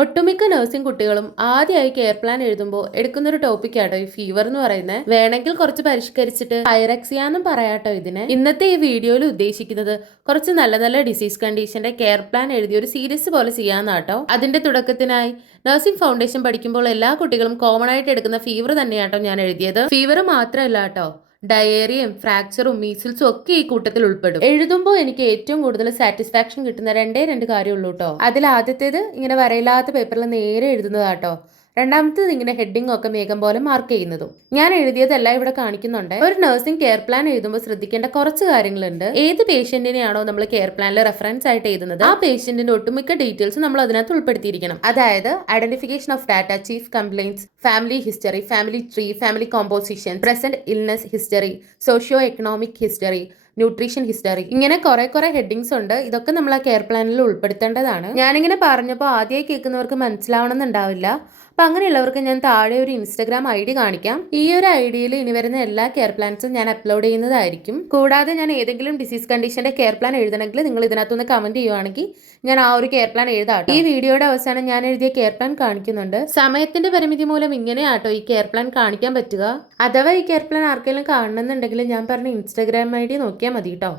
ഒട്ടുമിക്ക നഴ്സിംഗ് കുട്ടികളും ആദ്യമായി കെയർ പ്ലാൻ എഴുതുമ്പോൾ എടുക്കുന്ന ഒരു ടോപ്പിക്കാട്ടോ ഈ ഫീവർ എന്ന് പറയുന്നത്. വേണമെങ്കിൽ കുറച്ച് പരിഷ്കരിച്ചിട്ട് പൈറക്സിയ എന്നും പറയാട്ടോ ഇതിന്. ഇന്നത്തെ ഈ വീഡിയോയിൽ ഉദ്ദേശിക്കുന്നത് കുറച്ച് നല്ല നല്ല ഡിസീസ് കണ്ടീഷന്റെ കെയർ പ്ലാൻ എഴുതി ഒരു സീരീസ് പോലെ ചെയ്യാന്നാട്ടോ. അതിന്റെ തുടക്കത്തിനായി നഴ്സിംഗ് ഫൗണ്ടേഷൻ പഠിക്കുമ്പോൾ എല്ലാ കുട്ടികളും കോമൺ ആയിട്ട് എടുക്കുന്ന ഫീവർ തന്നെയാട്ടോ ഞാൻ എഴുതിയത്. ഫീവർ മാത്രമല്ല കേട്ടോ, ഡയേറിയയും ഫ്രാക്ചറും മീസിൽസും ഒക്കെ ഈ കൂട്ടത്തിൽ ഉൾപ്പെടും. എഴുതുമ്പോൾ എനിക്ക് ഏറ്റവും കൂടുതൽ സാറ്റിസ്ഫാക്ഷൻ കിട്ടുന്ന രണ്ട് കാര്യമുള്ളൂ കേട്ടോ. അതിൽ ആദ്യത്തേത് ഇങ്ങനെ വരയില്ലാത്ത പേപ്പറിൽ നേരെ എഴുതുന്നതാട്ടോ. രണ്ടാമത്തേത് ഇങ്ങനെ ഹെഡിങ് ഒക്കെ മേഘം പോലെ മാർക്ക് ചെയ്യുന്നതും. ഞാൻ എഴുതിയതെല്ലാം ഇവിടെ കാണിക്കുന്നുണ്ട്. ഒരു നഴ്സിംഗ് കെയർ പ്ലാൻ എഴുതുമ്പോൾ ശ്രദ്ധിക്കേണ്ട കുറച്ച് കാര്യങ്ങളുണ്ട്. ഏത് പേഷ്യന്റിനെയാണോ നമ്മൾ കെയർ പ്ലാനിൽ റെഫറൻസ് ആയിട്ട് എഴുതുന്നത് ആ പേഷ്യന്റിന്റെ ഒട്ടുമിക്ക ഡീറ്റെയിൽസ് നമ്മൾ അതിനകത്ത് ഉൾപ്പെടുത്തിയിരിക്കണം. അതായത് identification of data, chief complaints, family history, family tree, family composition, present illness history, socio economic history, nutrition history, ഇങ്ങനെ കുറെ ഹെഡിങ്സ് ഉണ്ട്. ഇതൊക്കെ നമ്മൾ ആ കെയർ പ്ലാനിൽ ഉൾപ്പെടുത്തേണ്ടതാണ്. ഞാനിങ്ങനെ പറഞ്ഞപ്പോൾ ആദ്യമായി കേൾക്കുന്നവർക്ക് മനസ്സിലാവണമെന്നുണ്ടാവില്ല. അപ്പൊ അങ്ങനെയുള്ളവർക്ക് ഞാൻ താഴെ ഒരു ഇൻസ്റ്റഗ്രാം ID കാണിക്കാം. ഈ ഒരു IDയിൽ ഇനി വരുന്ന എല്ലാ കെയർ പ്ലാൻസും ഞാൻ അപ്ലോഡ് ചെയ്യുന്നതായിരിക്കും. കൂടാതെ ഞാൻ ഏതെങ്കിലും ഡിസീസ് കണ്ടീഷന്റെ കെയർ പ്ലാൻ എഴുതണമെങ്കിൽ നിങ്ങൾ ഇതിനകത്തൊന്ന് കമന്റ് ചെയ്യുവാണെങ്കിൽ ഞാൻ ആ ഒരു കെയർ പ്ലാൻ എഴുതാം. ഈ വീഡിയോയുടെ അവസാനം ഞാൻ എഴുതിയ കെയർ പ്ലാൻ കാണിക്കുന്നുണ്ട്. സമയത്തിന്റെ പരിമിതി മൂലം ഇങ്ങനെയാട്ടോ ഈ കെയർ പ്ലാൻ കാണിക്കാൻ പറ്റുക. അഥവാ ഈ കെയർ പ്ലാൻ ആർക്കെങ്കിലും കാണണമെന്നുണ്ടെങ്കിൽ ഞാൻ പറഞ്ഞ ഇൻസ്റ്റഗ്രാം ID നോക്കിയാൽ മതി കേട്ടോ.